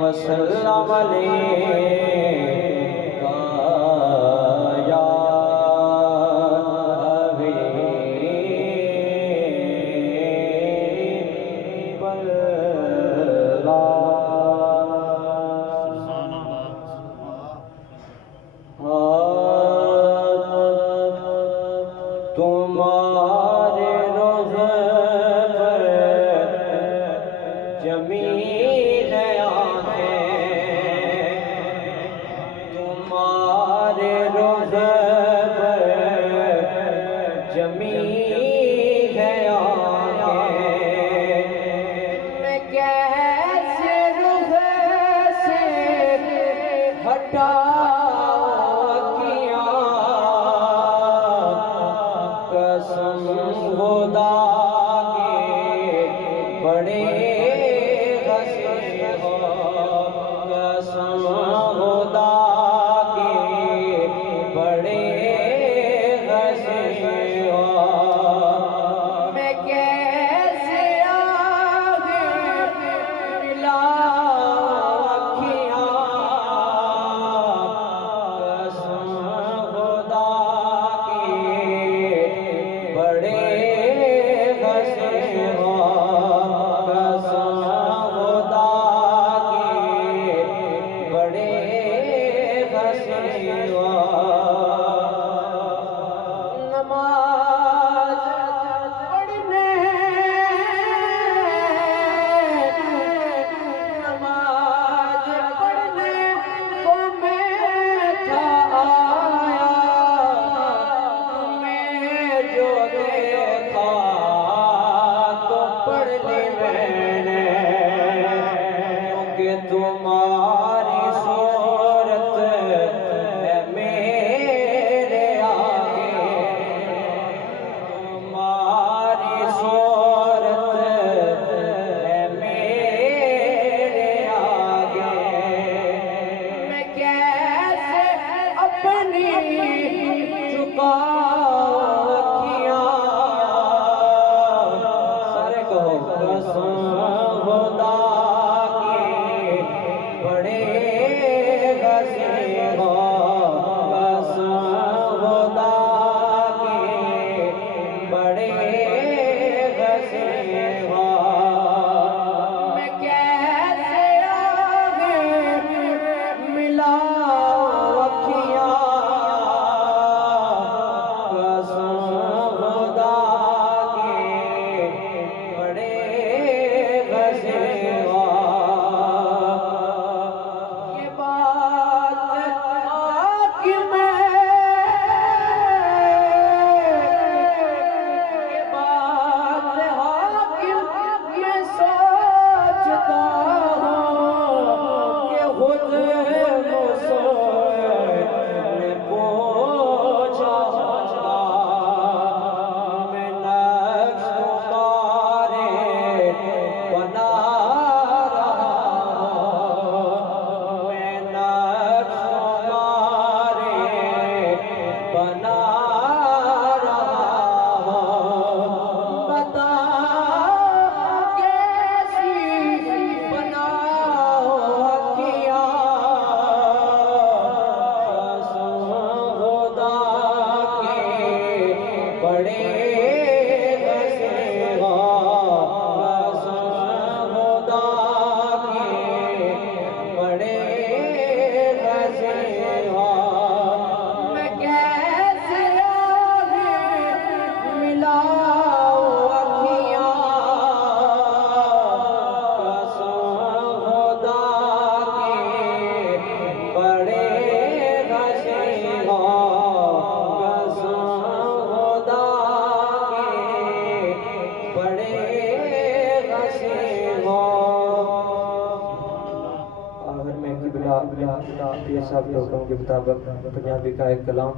वसल्लम अलैका या हबीबल्लाह। तुम्हारे रोज़ पर जमीन जमी है आंखें, मैं कैसे रुख से हटा किया, कसम खुदा के बड़े हंसी हो, कसम खुदा के बड़े तुम्हारी सूरत है मेरे आगे, तुम्हारी सूरत है मेरे आगे, मैं कैसे अपनी झुकाऊं अखियां, सारे कहो कसम खुदा ये सब लोगों के मुताबिक पंजाबी का एक कलाम